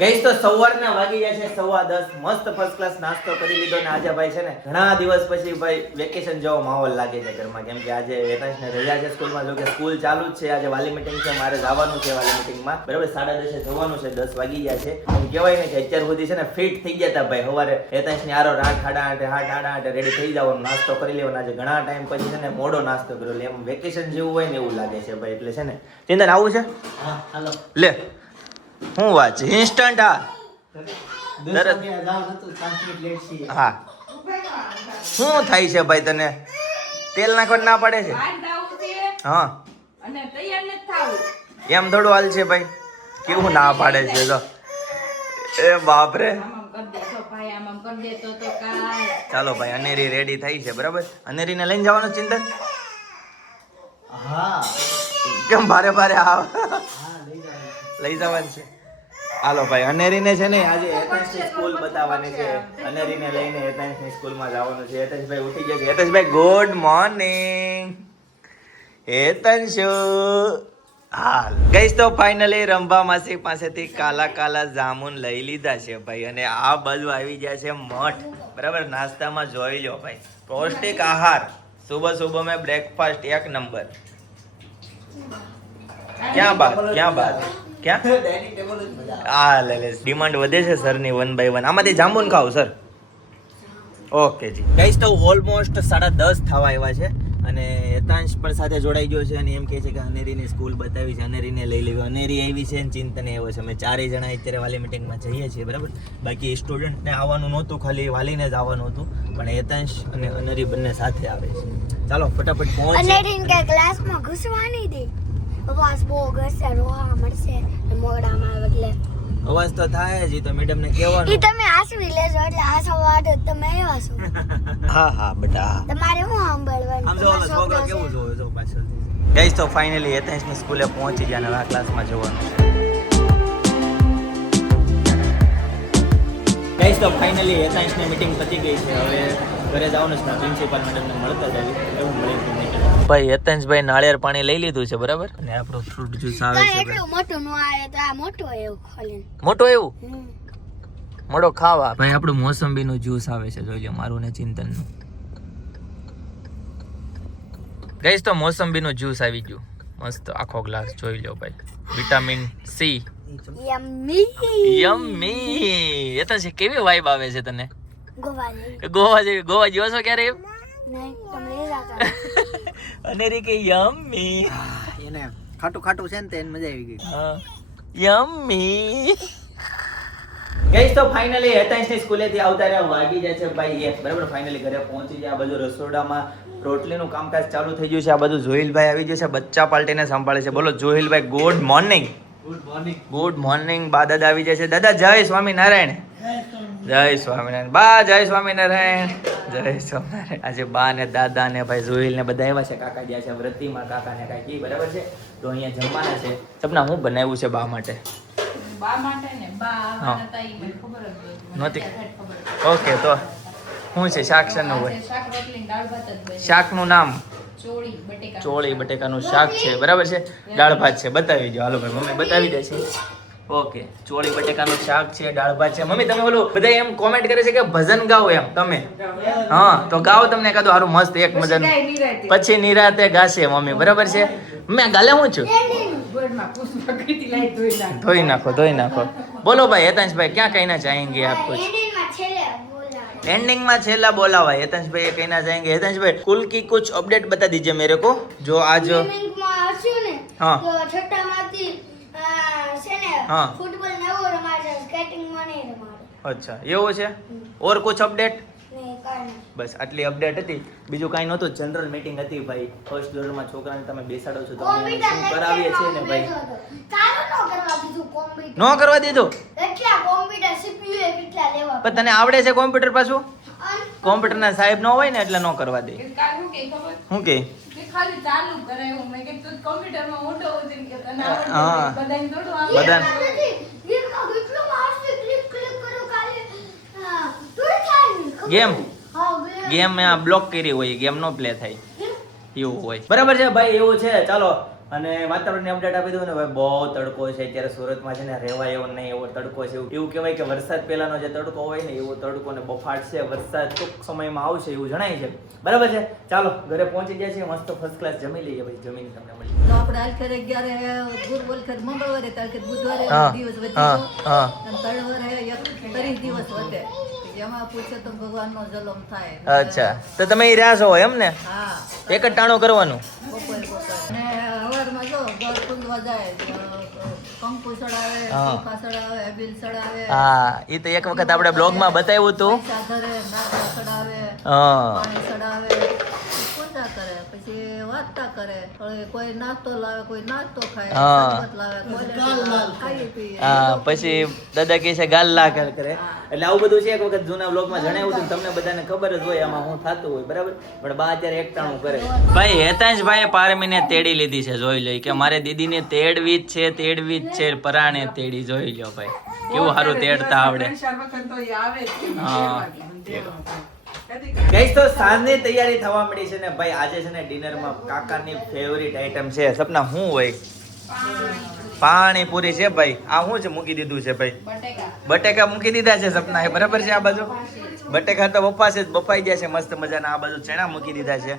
ગઈસ તો સવારના વાગી ગયા છે 10:15 મસ્ત ફર્સ્ટ ક્લાસ નાસ્તો કરી લીધો ને આજે ભાઈ છે ને ઘણા દિવસ પછી ભાઈ વેકેશન જેવો માહોલ લાગે છે ઘરમાં, કેમ કે આજે વેકેશનને રજા છે સ્કૂલમાં. જો કે સ્કૂલ ચાલુ જ છે, આજે વાલી મીટિંગ છે, મારે જવાનું છે વાલી મીટિંગમાં. બરાબર 10:30 જવાનું છે, 10 વાગી ગયા છે. એમ કહેવાય ને કે અત્યાર સુધી છે ને ફિટ થઈ ગયા હતા ભાઈ. સવારે વેકેશનની આરો 8:30 રેડી થઈ જવાનું, નાસ્તો કરી લેવાનો. આજે ઘણા ટાઈમ પછી છે ને મોડો નાસ્તો કર્યો, એમ વેકેશન જેવું હોય ને એવું લાગે છે ભાઈ. એટલે છે ને ચિંતન આવું છે? હા હાલો લે. હું વાત છે ઇન્સ્ટન્ટ? હા શું થાય છે ભાઈ તને? તેલ નાખવા ના પડે છે? હા એમ થોડું હાલ છે ભાઈ, કેવું ના પાડે છે તો. એ બાપરે. ચાલો ભાઈ અનેરી રેડી થઈ છે. બરાબર અનેરીને લઈને જવાનું ચિંતન? હા કેમ ભારે ભારે આવ લઈ જવાનું છે? હાલો ભાઈ અનેરીને છે ને આજે હેતેશની સ્કૂલ બતાવવાની છે. અનેરીને લઈને હેતેશની સ્કૂલમાં જવાનું છે. હેતેશભાઈ ઉઠી ગયા છે. હેતેશભાઈ ગુડ મોર્નિંગ. હેતેશુ હાલ ગઈસ તો ફાઇનલી રંભા માસી પાસેથી કાલા કાલા જામુન લઈ લીધા છે ભાઈ. અને આ બાજુ આવી ગયા છે મઠ. બરાબર નાસ્તામાં જોઈ લો ભાઈ, પૌષ્ટિક આહાર. સુબહ મેં બ્રેકફાસ્ટ એક નંબર. ક્યાં બાત ક્યાં હા લે ડિમાન્ડ વધે છે સરની 1 by 1. આમાંથી જાંબુન ખાવ સર? ઓકે જી. ગાઈસ તો ઓલમોસ્ટ 10:30 થવા આવ્યા છે અને હેતાંશ પણ સાથે જોડાઈ ગયો છે અને એમ કહે છે કે અનેરીની સ્કૂલ બતાવી છે, અનેરીને લઈ લેવી. અનેરી આવી છે અને ચિંતને આવ્યો છે. અમે ચારેય જણા અત્યારે વાલી મીટિંગમાં જઈએ છીએ. બરાબર બાકી સ્ટુડન્ટને આવવાનું નહોતું, ખાલી વાલીને જ આવવાનું હતું, પણ હેતાંશ અને અનેરી બંને સાથે આવે છે. ચાલો ફટાફટ પહોંચ. અનેરીન કે ક્લાસમાં ઘુસવાની હતી. અવાજ બહુ ઘસે રોહા મળશે મોડામાં એટલે અવાજ તો થાય જ. તો મેડમ ને કહેવાનું ઈ તમે આસવી લેજો એટલે આસવાડ તમે આવ્યા છો. હા હા બેટા તમારે હું સાંભળવાનું? આમ જો છોકરો કેવું જોવે જો પાછળથી. ગાઈસ તો ફાઇનલી હેતાંશની સ્કૂલે પહોંચી ગયા અને આ ક્લાસમાં જવાનું છે. ગાઈસ તો ફાઇનલી હેતાંશની મીટિંગ પતી ગઈ છે. હવે ઘરે જવાનું છે. પ્રિન્સિપાલ મેડમને મળતા જ આવી એવું મળે છે. ભાઈ હેતાંશભાઈ નાળિયેર પાણી લઈ લીધું છે. બરાબર અને આપણો ફ્રૂટ જ્યુસ આવે છે. એટલું મોટું ન આવે તો આ મોટું એવું ખોલીને મોટો એવું મોટો ખાવા. ભાઈ આપણું મોસંબીનું જ્યુસ આવે છે, જોઈ લો મારું ને ચિંતનનું. ગઈસ તો મોસંબીનું જ્યુસ આવી ગયું મસ્ત આખો ગ્લાસ. જોઈ લો ભાઈ વિટામિન સી. યમ્મી. હેતાંશ કેવી વાઇબ આવે છે તને? ગોવા જેવી. ગોવા જેવો છો ક્યારે? નહીં તમે જાતા. અનેરી કે યમ્મી. એને ખાટું ખાટું છે ને તે મજા આવી ગઈ. યમ્મી. ગઈસ તો ફાઇનલી હેતાંશની સ્કૂલેથી આવતા રહ્યા વાગી જાય છે ભાઈ 1. બરાબર ફાઇનલી ઘરે પહોંચી ગયા. આ બધું રસોડામાં રોટલીનું કામકાજ ચાલુ થઈ ગયું છે. આ બધું જોહિલભાઈ આવી ગયો છે, બચ્ચા પાલટીને સંભાળે છે. બોલો જોહિલભાઈ ગુડ મોર્નિંગ. Good morning. બા દાદા આવી જાય છે. દાદા જય સ્વામિનારાયણ. જય સ્વામિનારાયણ. બા જય સ્વામિનારાયણ. જય સ્વામિનારાયણ. આજે બા ને દાદા ને ભાઈ જોહિલ ને બધા આવ્યા છે. કાકા ગયા છે વ્રતિમાં, કાકા ને કાકી. બરાબર છે તો અહીંયા જમવાના છે. સપના હું બનાવ્યું છે બા માટે? બા માટે ને બા નતાઈ મને ખબર જ નહોતી. ઓકે તો શું છે? શાક શેનું હોય? શાક રોટલી દાળ ભાત જ હોય. શાકનું નામ ચોળી બટેકાનું શાક છે. બરાબર છે. દાળ ભાત છે. બતાવી દો હાલો ભાઈ. મમ્મી બતાવી દે છે. ઓકે ચોળી બટેકાનું શાક છે, દાળ ભાત છે. મમ્મી તમે ઓલું બધા એમ કોમેન્ટ કરે છે કે ભજન ગાઓ એમ તમે. હા તો ગાઓ તમને કાદો સારું મસ્ત એક મજાનું. પછી નિરાતે ગાશે મમ્મી. બરાબર છે. મેં ગાલે હું છું. ધોઈ નાખો. બોલો ભાઈ હેતાંશભાઈ ક્યાં કહીના ચાहेंगे આપ कुछ? एंडिंग में छेला बोला हुआ है हेतांश भाई कहना चाहेंगे. हेतांश भाई स्कूल की कुछ अपडेट बता दीजिए मेरे को जो आज. हाँ તો છઠ્ઠામાંથી છે ને हाँ ફૂટબોલ નવો રમાડે, સ્કેટિંગ માં નહીં રમાડે. अच्छा એવું છે. और कुछ अपडेट? નહીં કાંઈ નહીં. બસ આટલી અપડેટ હતી, બીજું કાંઈ નહોતું. જનરલ મીટિંગ હતી ભાઈ. ફર્સ્ટ ફ્લોરમાં છોકરાને તમે બેસાડો છો તો અમે શું કરાવીએ છીએ ને ભાઈ. ચાલુ ન કરવા દીધું કોમ્પ્યુટર. નો કરવા દીધું? કેટલા કોમ્પ્યુટર CPU એ કેટલા લેવા? પણ તને આવડે છે કોમ્પ્યુટર પાછું? કોમ્પ્યુટરના સાહેબ નો હોય ને એટલે નો કરવા દે. કાઢું કે ખબર શું કે કે ખાલી ચાલુ કરાયું. મેં કીધું કોમ્પ્યુટરમાં મોટો હોય છે કે તને હા. આવડે બધાને થોડું આવડે. બધાને. ગેમમાં કેટલું મારશે, ક્લિક કરો કાલે. તું થાય ને ખબર? ગેમ હા ગેમ મેં બ્લોક કરી હોય, ગેમ નો પ્લે થાય એવું હોય. બરાબર છે ભાઈ એવું છે. ચાલો અને વાતાવરણની અપડેટ આપી દઉં ને ભાઈ, બહુ તડકો છે અત્યારે સુરતમાં છે ને, રહેવાય એવો નહીં એવો તડકો છે. એવું કહેવાય કે વરસાદ પહેલાનો જે તડકો હોય ને એવો તડકો ને બફાટ છે. વરસાદ ટૂંક સમયમાં આવશે એવું જણાય છે. બરાબર છે, ચાલો ઘરે પહોંચી ગયા છે, મસ્ત ફર્સ્ટ ક્લાસ જમી લઈએ ભાઈ. જમીને તમને મળીએ. તો આપણે આલખેર 11 ગુરુ વખત મંગળવારે તારીખે બુધવારે હા, દિવસ વધી હા, ગયો હા. અને તળવારે 31 દિવસ વધે. જેમાં પૂછે તો ભગવાનનો જન્મ થાય. અચ્છા, તો તમે ઈ રહ્યા છો એમ ને? હા, એક જ ટાણું કરવાનું? બપોર ને હવારમાં જો ઘર કુંદવા જાય, કંકુ ચડાવે, હા. ચોખા ચડાવે, અબીલ ચડાવે, હા, એ તો એક વખત આપણે બ્લોગમાં બતાવ્યું હતું. પૈસા ધરે, નાગા ચડાવે, હા, પાણી ચડાવે, પૂજા કરે, પછી વાર્તા કરે. હવે કોઈ નાસ્તો લાવે, કોઈ નાસ્તો ખાય, હા. શરબત લાવે, કોઈ ખાઈએ પીએ. હા, પછી દાદા કહે છે ગાલ્લા કર કરે. એટલે આવું બધું છે. એક વખત જૂના બ્લોગમાં જણાવ્યું હતું, તમને બધાને ખબર જ હોય આમાં શું થતું હોય. બરાબર, પણ બા અત્યારે એકટાણું કરે. ભાઈ હેતાંશભાઈએ પારમીને તેડી લીધી છે, જોઈ લો કે મારે દીદીને તેડવી જ છે, તેડવી જ છે. પરાણે તેડી, જોઈ લો ભાઈ કેવું સારું તેડતા આવડે. ગાઈસ, તો સાંજની તૈયારી થવા મળી છે ને ભાઈ. આજે છે ને ડિનરમાં કાકાની ફેવરિટ આઈટમ છે. સપના શું હોય? પાણીપુરી છે ભાઈ. આ શું છે મૂકી દીધું છે ભાઈ? બટેકા મૂકી દીધા છે સપના એ. બરાબર છે. આ બાજુ બટેકા તો બફાશે જ, બફાઈ ગયા છે મસ્ત મજાના. આ બાજુ ચણા મૂકી દીધા છે.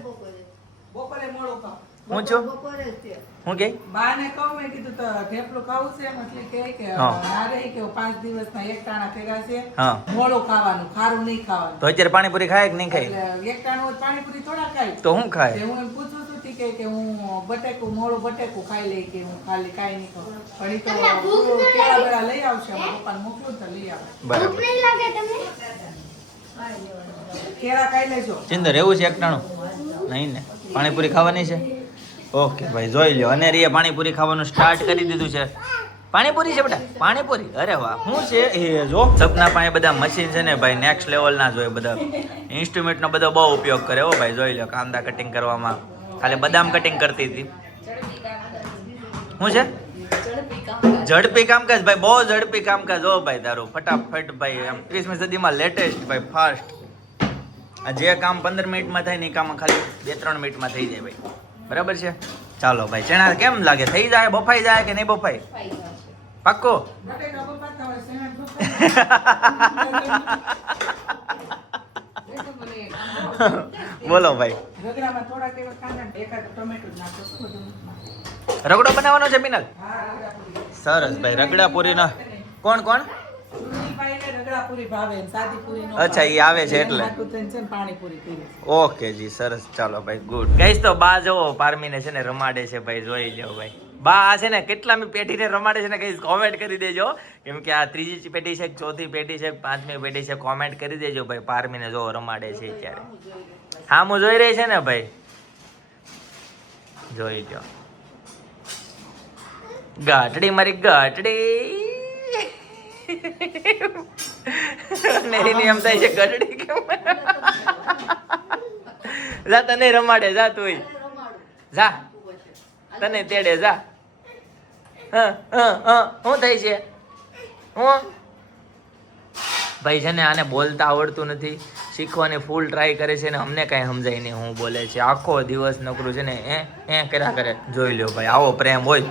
હું છું બપોરે જ તે. હું કે બાને કહું, મેં કીધું તો ઢેપલું ખાવું છે એમ, એટલે કહે કે હા. ના રે, કે 5 દિવસના એક ટાણા કર્યા છે, હા. મોળું ખાવાનું, ખારું નહીં ખાવાનું. તો અત્યારે પાણીપુરી ખાય કે નહીં ખાય? એટલે એક ટાણું હોય પાણીપુરી થોડા ખાય. તો હું ખાય? તે હું એમ પૂછું છું તી કે હું બટેકું, મોળું બટેકું ખાઈ લઈ, કે હું ખાલી કાંઈ નહીં ખાઉં. પણ ઈ તો પૂરું કેળા બેળા લઈ આવશે, મારા પપ્પાને મોકલું તો લઈ આવે. બરાબર. ભૂખ નહીં લાગે તમને? કેળા ખાઈ લેજો. ચિંદર એવું છે એકટાણું? નહીં ને, પાણીપુરી ખાવાની છે. ઓકે ભાઈ, જોઈ લો. અને રીએ પાણીપુરી ખાવાનું સ્ટાર્ટ કરી દીધું છે. પાણીપુરી છે બેટા, પાણીપુરી. અરે વાહ, શું છે એ જો. સપના પાસે બધા મશીન છે ને ભાઈ, નેક્સ્ટ લેવલ ના જોઈએ. બધા ઇન્સ્ટ્રુમેન્ટ નો બધો બહુ ઉપયોગ કરે હો ભાઈ. જોઈ લો, કાંદા કટિંગ કરવામાં ખાલી બદામ કટિંગ કરતી હતી. શું છે? ઝડપી કામકાજ ભાઈ, બહુ ઝડપી કામકાજ હો ભાઈ તારું. ફટાફટ ભાઈ, એમ 30મી સદીમાં લેટેસ્ટ ભાઈ, ફાસ્ટ. જે કામ 15 મિનિટમાં થાય ને એ કામ ખાલી 2-3 મિનિટમાં થઈ જાય ભાઈ. બરાબર છે. ચાલો ભાઈ, ચણા કેમ લાગે? થઈ જાય, બફાઈ જાય કે નહીં બફાય? પાક્કો? બટેકા બફાતા હોય, સિમેન્ટ બફાતા. બોલો ભાઈ. રગડામાં થોડા તેવા કાંદા, એકાદ ટમેટું જ નાખો. શું બધું? રગડો બનાવવાનો છે મિનલ? હા, રગડાપુરી. સરસ ભાઈ. રગડા પૂરી ના કોણ કોણ? સુરતીભાઈને રગડાપુરી ભાવે ને સાદી પૂરી નો અચ્છા, ભાવે. ઈ આવે છે એટલે. એના હાટુ થઈને છે ને પાણીપુરી કરી છે. ઓકે જી, સરસ. ચાલો ભાઈ, ગુડ. ગાઈસ, તો બા જવો પારમીને છે ને રમાડે છે ભાઈ. જોઈ લ્યો ભાઈ. બા આ છે ને કેટલામી પેઢીને રમાડે છે ને કઈ કોમેન્ટ કરી દેજો. કેમ કે આ 3જી પેઢી છે, 4થી પેઢી છે, 5મી પેઢી છે. કોમેન્ટ કરી દેજો ભાઈ. પારમીને જો રમાડે છે ત્યારે. હા, હું જોઈ રહી છે ને ભાઈ. જોઈ લ્યો. ગાંઠડી મારી ગાંઠડી. નેની એમ થાય છે ગઢડી કેમ? જા, તને રમાડે. જા તું જા, તને તેડે. જા. શું થાય છે? હું ભાઈ છે ને આને બોલતા આવડતું નથી, શીખવાની ફૂલ ટ્રાય કરે છે ને અમને કાંઈ સમજાય નહીં હું બોલે છે. આખો દિવસ નોકરું છે ને એ કર્યા કરે. જોઈ લો ભાઈ, આવો પ્રેમ હોય.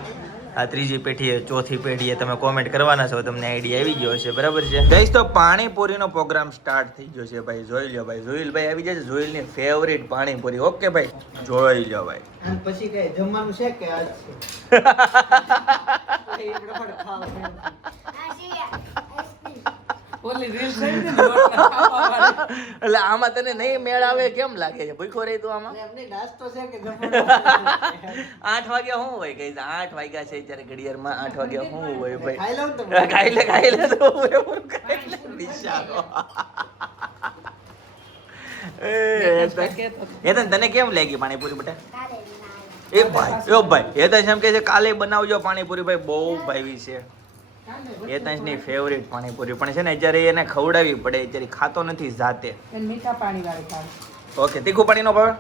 આ 3જી પેઢીએ, 4થી પેઢીએ તમે કોમેન્ટ કરવાના છો, તમને આઈડિયા આવી ગયો છે. બરાબર છે ગાઈસ, તો પાણીપુરીનો પ્રોગ્રામ સ્ટાર્ટ થઈ ગયો છે ભાઈ. જોઈ લો ભાઈ, જોઈલભાઈ આવી જાય છે. જોઈલની ફેવરિટ પાણીપુરી. ઓકે ભાઈ, જોઈ લો ભાઈ. અને પછી કઈ જમવાનું છે કે આજ છે? એ પ્રમાણે ખાવાનું. આ છે આઈસ્ક્રીમ. ઓલી રીલ થઈ ને લોટના ખાવાવાળી. એટલે આમાં તને નહીં મેળ આવે કેમ લાગે છે? ભૂખ્યો રહી તું આમાં? એમને નાસ્તો છે કે જમવાનું? 8 વાગ્યા શું હોય કઈ? 8 વાગ્યા છે ત્યારે ઘડિયાળમાં. 8 વાગ્યા શું હોય ભાઈ? ખાઈ લઉં ને તમે? ખાઈ લે તો એવું ખાઈ લે નિશાનો. તને કેમ લાગી પાણીપુરી બેટા? કાલે ના. એ ભાઈ હેતાંશ એમ કહે છે કાલે બનાવજો પાણીપુરી. ભાઈ બહુ ભાવી છે હેતાંશની ફેવરિટ પાણીપુરી. પણ છે ને અત્યારે એને ખવડાવવી પડે, અત્યારે ખાતો નથી જાતે. એને મીઠા પાણી વાળી ખાવ. ઓકે, તીખું પાણી નો ભાવે?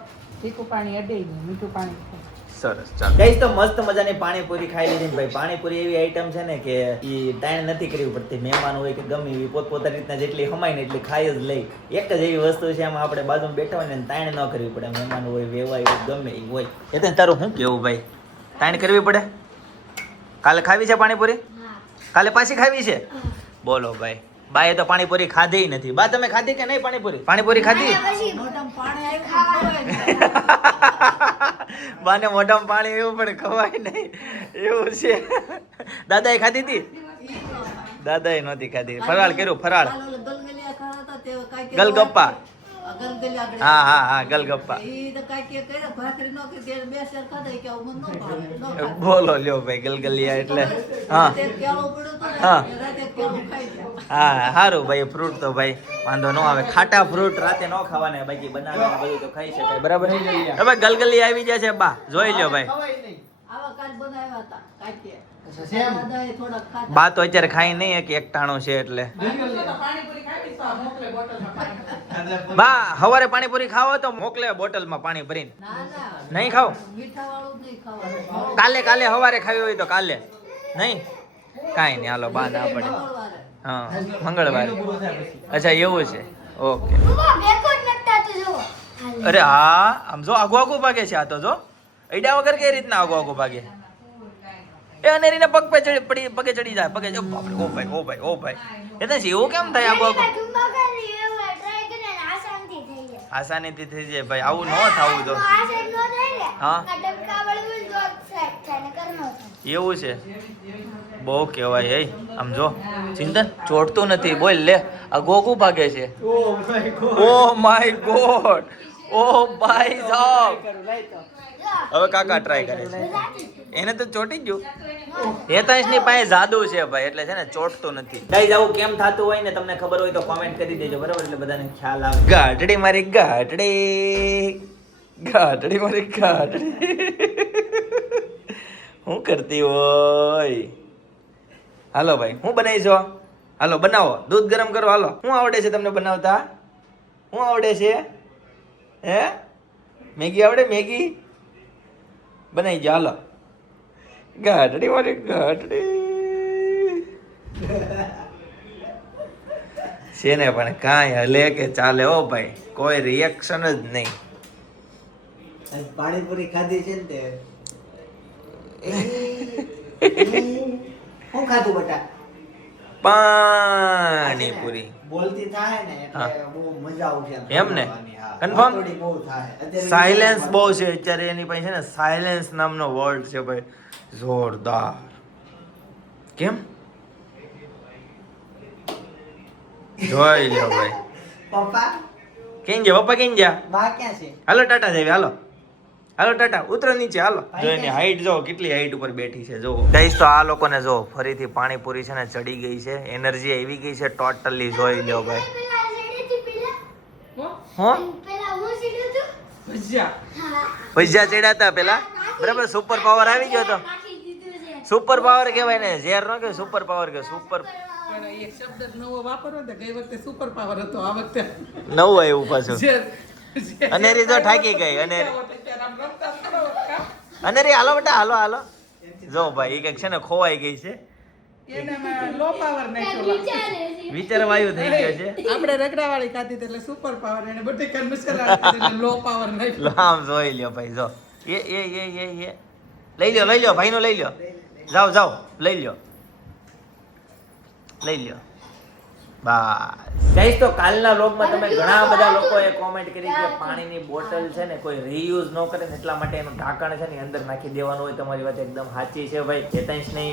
તીખું પાણી અડે નહીં, મીઠું પાણી ખાવ. સરસ. ચાલો ગાઈસ, તો મસ્ત મજાની પાણીપુરી ખાઈ લીધી ભાઈ. પાણીપુરી એવી આઈટમ છે ને કે ઈ ટાઈમ નથી કરવી પડતી. મહેમાન હોય કે ગમે એવી પોતપોતાની રીતના જેટલી હમાય ને એટલી ખાઈ જ લઈ. એક જ એવી વસ્તુ છે એમાં આપણે બાજુમાં બેઠા હોય ને તાણ ન કરવી પડે. મહેમાન હોય, વેવાય હોય, ગમે એ હોય. એટલે તારું શું કેવું ભાઈ? તાણ કરવી પડે. કાલે ખાવી છે પાણીપુરી? કાલે પાછી ખાવી છે? બોલો ભાઈ, બાએ તો પાણીપુરી ખાધી નથી. બા તમે ખાધી કે નહીં પાણીપુરી? પાણીપુરી ખાધી? મોઢામાં પાણી આવ્યું ને ખવાય નહીં. બાને મોઢામાં પાણી એવું પણ ખવાય નહીં એવું છે. દાદાએ ખાધી હતી? દાદાએ નહોતી ખાધી. ફરાળ કર્યું, ફરાળ. કાલે ઓલા ગલગલિયા ખાવા હતા તે કાંઈ કે ગલગપ્પા. ગલગલિયા આગળ. હા હા હા, ગલગપ્પા. ઈ તો કાંઈ કે કર્યા, ભાખરી નો કે તે બે શેર ખાધા કે આવું મને ન ભાવે, ન ખાધા. બોલો લ્યો ભાઈ, ગલગલિયા એટલે હા તે કેળો પડ્યો તો હા. ને, રાતે કેળો ખાઈ ગયા. હા સારું ભાઈ. ફ્રૂટ તો ભાઈ વાંધો ન આવે. ખાટા ફ્રૂટ રાતે ન ખાવાના, બાકી બનાવીને બધું તો ખાઈ શકાય. બરાબર. હવે ગલગલી આવી જાય છે બા, જોઈ લ્યો ભાઈ. ખવાય નહીં. આવા કાલ બનાવ્યા હતા કાંઈ અચ્છા, સેમ. દાદાએ થોડાક ખાધા. બા તો અત્યારે ખાઈ નહીં કે એકટાણું છે એટલે. પાણીપુરી ખાવી તો આ મોકલે બોટલમાં પાણી. બા હવારે પાણીપુરી ખાવો તો મોકલે બોટલમાં પાણી ભરીને. ના ના નહીં ખાવ? મીઠા વાળું જ નહીં ખાવાનું. કાલે હવારે ખાવી હોય તો કાલે. નહીં કાંઈ નહીં, હાલો બા ના પડે. મંગળવારે. હા મંગળવારે. અચ્છા એવું છે, ઓકે. પપ્પા બેકો જ નખતા તો જુઓ. અરે હા, આમ જો આગુ આગુ ભાગે છે આ તો. જો અડ્યા વગર કઈ રીતના આગુ આગુ ભાગે. એ અનેરીને પગ પે પગે ચડી જાય. પગે જો બાપરે, ઓ ભાઈ ઓ ભાઈ ઓ ભાઈ. એટલે એવું કેમ થાય આગુ આગુ? ઝુમ્બા કરી એવું ટ્રાય કરીને આસાનથી થઈ જાય. આસાનીથી થઈ જાય ભાઈ, આવું ન થવું તો. આ સાઈડ નો થાય ને હા. આ ટપકા વળવું તો સાઈડ થાય ને કર નો થાય. એવું છે, બહુ કહેવાય. એ આમ જો ચિંતન ચોટતું નથી. બોલ લે, આ ગોગુ ભાગે છે. ઓ માય ગોડ, ઓ ભાઈ સાહેબ. હવે કાકા ટ્રાય કરે છે. એને તો ચોટી ગયું. હેતાંશ ની પાસે જાદુ છે ભાઈ, એટલે છે ને ચોટતું નથી. ગાઈઝ આવું કેમ થતું હોય ને તમને ખબર હોય તો કોમેન્ટ કરી દેજો, બરાબર? એટલે બધાને ખ્યાલ આવે. ગાઢડી મારી ગાઢડી, ગાઢડી મારી ગાઢડી. શું કરતી હોય? હાલો ભાઈ, હું બનાવી છો? હાલો બનાવો, દૂધ ગરમ કરો. હાલો, શું આવડે છે તમને બનાવતા? શું આવડે છે? હે મેગી આવડે? મેગી બનાવી જાઓ. હાલો, ગાઢડી મારી ગાઢડી છે ને, પણ કાંઈ હલે કે ચાલે હો ભાઈ, કોઈ રિએક્શન જ નહીં. આજ પાણીપુરી ખાધી છે ને તે શું ખાધું બટા? પાણીપુરી. બોલતી થાય ને હા. એટલે બહુ મજા આવશે એમ ને? હા. Confirm? વાતોડી બહુ થાય અત્યારે સાયલેન્સ બહુ છે અત્યારે એની પાસે, છે ને સાયલેન્સ નામનો વર્ડ છે ભાઈ, જોરદાર. કેમ જોઈ લો ભાઈ. પપ્પા કેમ ગયા પપ્પા? કેમ ગયા? બા ક્યાં છે? હાલો ટાટા દેવી, હાલો હાલો ટાટા, ઉતરો નીચે. હાલો, જો એની હાઈટ જો કેટલી હાઈટ ઉપર બેઠી છે. જો ગાઈસ, તો આ લોકોને જો ફરીથી પાણીપુરી છે ને ચડી ગઈ છે, એનર્જી આવી ગઈ છે ટોટલી. જોઈ લો ભાઈ. પેલા સીડી થી પેલા હો પેલા હું સીડ્યું તું. ભજીયા. પૈસા ચડ્યા હતા પેલા, બરાબર? સુપર પાવર આવી ગયો તો. નાખી દીધું છે. સુપર પાવર કહેવાય ને, ઝેર નો કે સુપર પાવર કે. સુપર પણ એક શબ્દ નવો વાપરવો ને, ગઈ વખતે સુપર પાવર હતો, આ વખતે નવું આવ્યું પાછું. જે અનેરી તો ઠાકી ગઈ. અનેરી હાલો બેટા, હાલો હાલો. જો ભાઈ, એક છે ને ખોવાઈ ગઈ છે. એનામાં લો પાવર નાખ્યો લાગે. વિચારવાયું થઈ ગયો છે. આપણે રગડાવાળી ખાધી હતી એટલે સુપર પાવર, એને બટેકા મસાલા ખાધી એટલે લો પાવર નાખ્યો. આમ જોઈ લ્યો ભાઈ, જો એ લઈ લ્યો ભાઈનું લઈ લ્યો. જાઓ જાઓ, લઈ લ્યો બસ. ગાઈસ, તો કાલના વ્લોગમાં તમે ઘણા બધા લોકોએ કોમેન્ટ કરી કે પાણીની બોટલ છે ને કોઈ રીયુઝ ન કરે ને એટલા માટે એનું ઢાંકણ છે ને અંદર નાખી દેવાનું હોય. તમારી વાત એકદમ સાચી છે ભાઈ. ચેતનને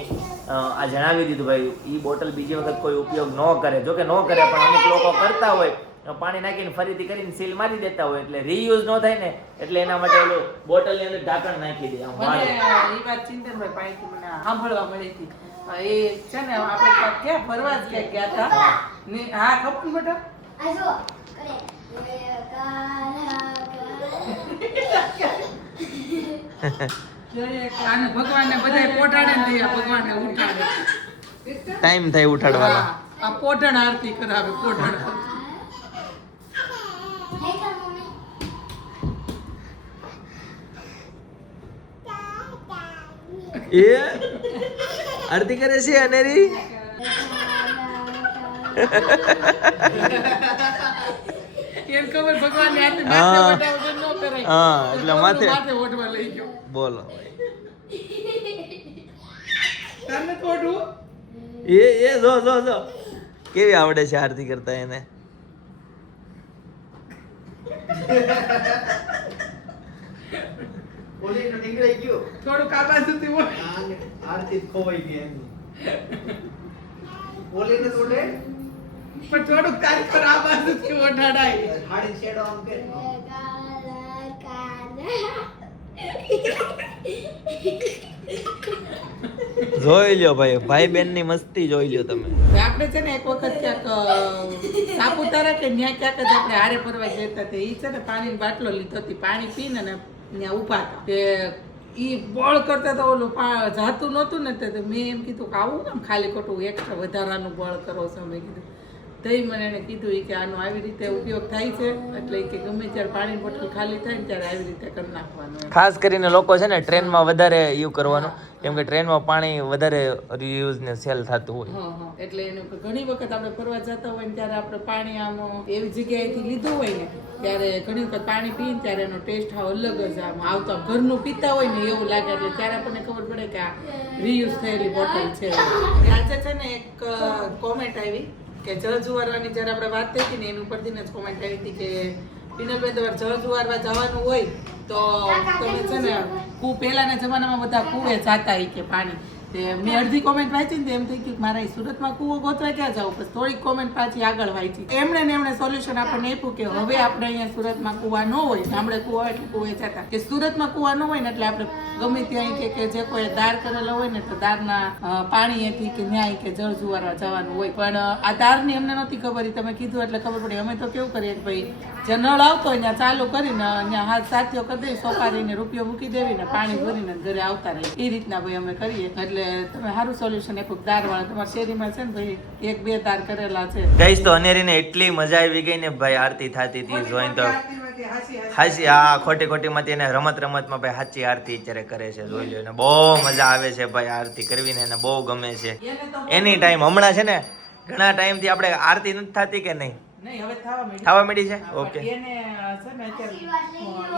આ જણાવી દીધું ભાઈ, ઈ બોટલ બીજી વખત કોઈ ઉપયોગ ન કરે. જો કે ન કરે, પણ અમુક લોકો કરતા હોય, પાણી નાખીને ફરીથી કરીને સીલ મારી દેતા હોય, એટલે રીયુઝ ન થાય ને એટલે એના માટે ઓલું બોટલની અંદર ઢાંકણ નાખી દે. આમ મને વાળું. એ વાત ચિંતનભાઈ પાસેથી મને સાંભળવા મળી હતી. એ છે ને આપણે ક્યાં ફરવા જ ક્યાંક ગયા હતા ને, હા ખબર ને બેટા? આ જો કરે આને ભગવાનને બધાય પોટાડે ને તે ભગવાનને ઉઠાડે. ટાઈમ થાય ઉઠાડવાનો. હા, આ પોટણ આરતી કરાવે, પોટણ. નહીં કર મમ્મી. એ આરતી કરે છે અનેરી. એમ ખબર ભગવાનને આરતી હા. માથે વટાવવા ન કરાય. હા, એટલે માથે માથે ઓઢવા લઈ ગયો. બોલો ભાઈ. તને થોડું એ જો કેવી આવડે છે આરતી કરતા એને. ઓલીનો નીકળી ગયો થોડું કાબા સુધી બોલ. આને આરતી જ ખોવાઈ ગઈ એમની. ઓલીને તોડે પણ થોડુંક તારી પર આ બાજુથી ઓઢાડાય. હાડી છેડો આમ કે જોઈ લ્યો ભાઈ બેન ની મસ્તી જોઈ લ્યો તમે. આપણે છે ને એક વખત ક્યાંક સાપુતારા કે ન્યા ક્યાંક જ આપણે હારે ફરવા જતા તે ઈ છે ને પાણીની બાટલો લીધો હતી, પાણી પીને ને ત્યાં ઊભા હતા તે ઈ બોળ કરતા તો ઓલું જાતું નહોતું ને તે મેં એમ કીધું કે આવું કેમ ખાલી ખોટું એક્સ્ટ્રા વધારાનું બળ કરો છો. મેં કીધું તઈ મને એને કીધું ઈ કે આનો આવી રીતે ઉપયોગ થાય છે એટલે ઈ કે ગમે ત્યારે પાણીની બોટલ ખાલી થાય ને ત્યારે આવી રીતે કરી નાખવાનું. ખાસ કરીને લોકો છે ને ટ્રેનમાં વધારે યુઝ કરવાનું, કેમ કે ટ્રેનમાં પાણી વધારે રીયુઝ ને સેલ થતું હોય. હા એટલે એનું ઘણી વખત આપણે ફરવા જતા હોય ને ત્યારે આપણે પાણી આમ એવી જગ્યાએથી લીધું હોય ને ત્યારે ઘણી વખત પાણી પીને ત્યારે એનો ટેસ્ટ આવ અલગ જ આમ આવતો, ઘરનું પીતા હોય ને એવું લાગે એટલે ત્યારે આપણને ખબર પડે કે આ રીયુઝ થયેલી બોટલ છે. આજે છે ને એક કોમેન્ટ આવી કે જળ જુવારવાની જ્યારે આપણે વાત થઈ હતી ને એની ઉપરથી જ કોમેન્ટ આવી હતી કે પિનલબેન તમારે જળ જુવારવા જવાનું હોય તો તમે છે ને પહેલાના જમાનામાં બધા કૂવે જાતા હોય કે પાણી. મેં અડધી કોમેન્ટ વાંચી ને એમ થઈ ગયું કે મારે સુરતમાં કૂવો ગોતવા ક્યાં જવું, પછી થોડીક કોમેન્ટ પાછી આગળ વાંચી એમણે સોલ્યુશન આપણને આપ્યું કે હવે આપણે અહીંયા સુરતમાં કૂવા ન હોય, ગામડે કૂવા એટલે કૂવે જતા કે સુરતમાં કૂવા ન હોય ને એટલે આપણે ગમે ત્યાં કે જે કોઈ દાર કરેલો હોય ને તો દારના પાણીએથી કે ન્યાય કે જળ જુવારવા જવાનું હોય. પણ આ દારની અમને નહોતી ખબર, તમે કીધું એટલે ખબર પડી. અમે તો કેવું કરીએ કે ભાઈ જે નળ આવતો હોય ત્યાં ચાલુ કરીને ત્યાં હાથ સાથીઓ કરી દઈએ, સોપારીને રૂપિયો મૂકી દેવી ને પાણી ભરીને ઘરે આવતા રહીએ. એ રીતના ભાઈ અમે કરીએ. એટલે તમે સારું સોલ્યુશન આપ્યું. દાર વાળા તમારા શેરીમાં છે ને ભાઈ 1-2 દાર કરેલા છે. ગાઈસ તો અનેરીને એટલી મજા આવી ગઈ ને ભાઈ આરતી થતી હતી જોઈને તો હાસી હા ખોટી માં તેને રમતમાં ભાઈ સાચી આરતી અત્યારે કરે છે. જોઈ લો એને બહુ મજા આવે છે ભાઈ આરતી કરવી ને એને બહુ ગમે છે. એની ટાઈમ હમણાં છે ને ઘણા ટાઈમ થી આપણે આરતી નથી થતી કે નહીં હવે થવા માંડી છે. ઓકે એને છે ને અત્યારે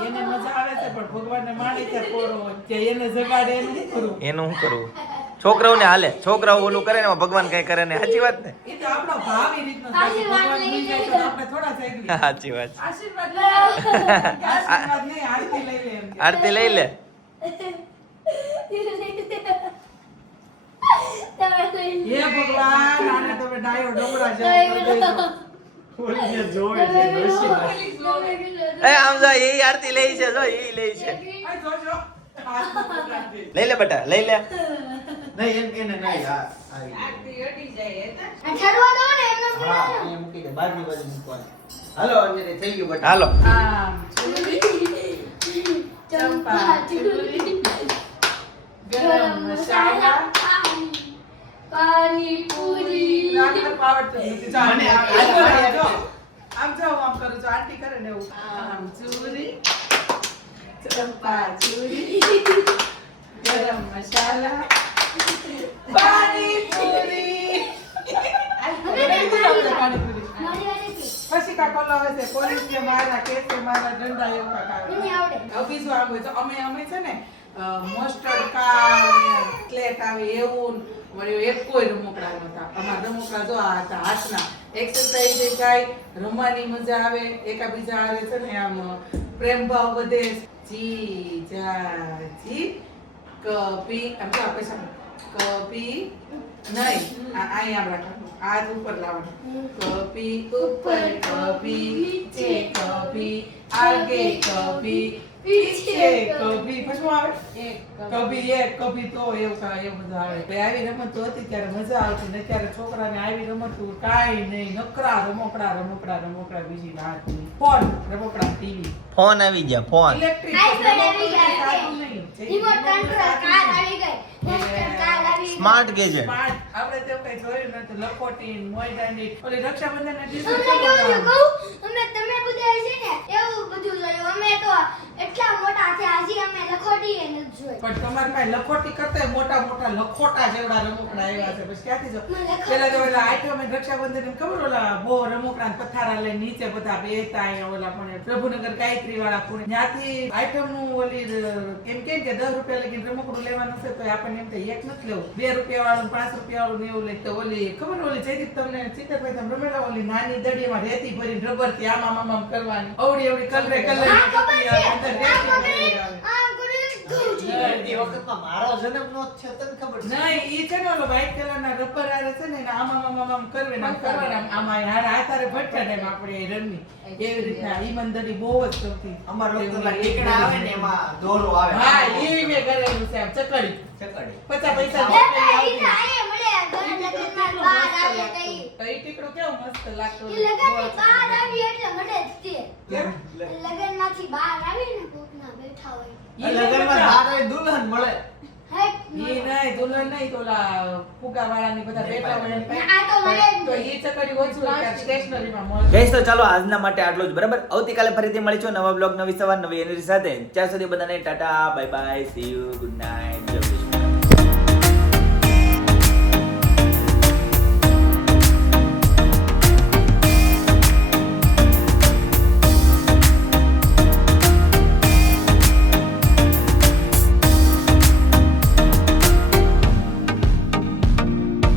એને મજા આવે છે પણ ભગવાનને માણી છે પોરો કે એને જગાડે એનું શું કરવું? એનું શું કરવું? છોકરાઓને હાલે, છોકરાઓ ઓલું કરે ને ભગવાન કઈ કરે ને. સાચી વાત ને? એ તો આપણો ભાવ એ રીતનો છે કે ભગવાન ભૂલી જાય તો આપણે થોડા જાગીએ. સાચી વાત છે. આશીર્વાદ લે. આશીર્વાદ નહીં, આરતી લઈ લે એમ કે. આરતી લઈ લે. હે ભગવાન આને તમે ડાયો ડોમરા જેવો કરી દેજો. ઓલીને જોવે છે ડોશીમાં. એ આમ જો એ આરતી લઈ છે, જો એ લઈ છે. આ જોજો હાથ પકડાશે. લઈ લે બેટા લઈ લે. નહીં એમ કે ને નહીં આ આરતી અડી જાય હતા. ઠરવા દો ને એમને હા અહીંયા મૂકી દે બહારની બાજુ મૂકવાની. હાલો અંજલિ થઈ ગયું બટા. હાલો આમ ચૂરી ચંપા ચૂરી ગરમ મસાલા પાણીપુરી રાત્રે પાવડતું નથી. જા, મને આમ આ- જો, આ- જો. આમ જો હું આમ કરું છું આંટી કરે ને એવું. આમ ચૂરી ચંપા ચૂરી ગરમ મસાલા પાણીપુરી. પાણીપુરી મારી વાળી પછી કાંક ઓલો આવે છે પોલીસ કે મારા કેસ કે મારા દંડા એવું કાંક આવે. મને આવડે. હવે બીજું આવે તો અમે છે ને મસ્ટર્ડ કાર સ્લેટ આવે એવું વળી એક કોઈ રમકડા નહોતા. અમારા રમકડા જો આ હતા હાથના. એક્સરસાઇઝ થાય, રમવાની મજા આવે, એકાબીજા હારે છે ને આમ પ્રેમ ભાવ વધે. જી જા જી કપી આમ જો આપણે સામે કપી નહીં અહીંયા આમ રાખવાનું, હાથ ઉપર લાવવાનું. કપી ઉપર કપી નીચે કપી આગે કપી પીછે કભી પછી આવે કભી એક કભી તો એવું બધું આવે. એટલે આવી રમતો હતી ત્યારે મજા આવતી ને ત્યારે છોકરાને આવી રમતું કાંઈ નહીં, નકરા રમકડા બીજી વાત નહીં. ફોન રમકડા ટીવી ફોન આવી ગયા ફોન. ઇલેક્ટ્રિક iPad આવી ગયા છે. રિમોટ કંટ્રોલ કાર આવી ગઈ. મોસ્ટર કાર આવી ગઈ. Smart gadget. આપણે તેવું કઈ જોયું નથી. લખોટી મોયદાની ઓલી રક્ષાબંધન તમને કેવું છે કહું? અમે તમે બધા છે ને એવું બધું જોયું. અમે તો કેટલા મોટા છે હજી અમે લખોટી એને જોઈ પણ તમારી પાસે લખોટી કરતા મોટા મોટા લખોટા જેવડા રમકડા આવ્યા છે પછી ક્યાંથી જો મને ખબર પેલા તો ઓલા આઈટમ રક્ષાબંધન ખબર ઓલા બહુ રમકડા ને પથારા લઈને નીચે બધા બેતા અહીંયા ઓલા પણ પ્રભુનગર ગાયત્રી વાળા પૂણે ત્યાંથી આઈટમ નું ઓલી એમ કે 10 રૂપિયા લગીને રમકડું લેવાનું છે તો આપણને એમ થાય એક નથી લેવું 2 રૂપિયા વાળું 5 રૂપિયા વાળું ને એવું લે તો ઓલી ખબર ઓલી જયદીપ તમને ચિત્તરભાઈ તમે રમેલા ઓલી નાની દડીમાં રેતી ભરીને રબર થી આમ કરવાની અવડી અવડી કલરે કલરે હા, ખબર છે. અંદર રેતી ભરેલી આવે. એ વખતમાં મારો જન્મ નો થયો તને ખબર છે નહીં ઈ છે ને ઓલો વ્હાઈટ કલર ના રબર આરે છે ને એને આમ કરવે ને આમ કરવાના આમાં હાર હાથારે ભટકા ને આપણે એ રણની એવી રીતના ઈ મંદરી બહુ જ કરતી અમાર વખતે ઓલા ટીકડા આવે ને એમાં દોરો આવે હા ઈ મેં કરેલું છે આમ ચકડી ચકડી 50 પૈસા એ ચકડી ભાઈ આવતી. ના એ મળે ઘર લગનમાં બહાર આવે તઈ તો ઈ ટીકડો કેવો મસ્ત લાગતો એ લગનની બહાર આવી એટલે મળે જ તે કેમ? લગનમાંથી બહાર આવી ને કોકના બેઠા હોય ઈ લગનમાં બધા- હારે દુલ્હન મળે હેટ ઈ નહીં દુલ્હન નહીં તો ઓલા ફુગા વાળાની બધા બેઠા હોય એની પાસે. આ તો મળે જ તો ઈ ચકડી ઓછું હોય સ્ટેશનરીમાં મળે ગઈશ તો ચાલો આજના માટે આટલું જ બરાબર આવતીકાલે ફરીથી મળીશું નવા બ્લોગ નવી સવાર નવી એનર્જી સાથે ત્યાં સુધી બધાને Tata bye bye see you good night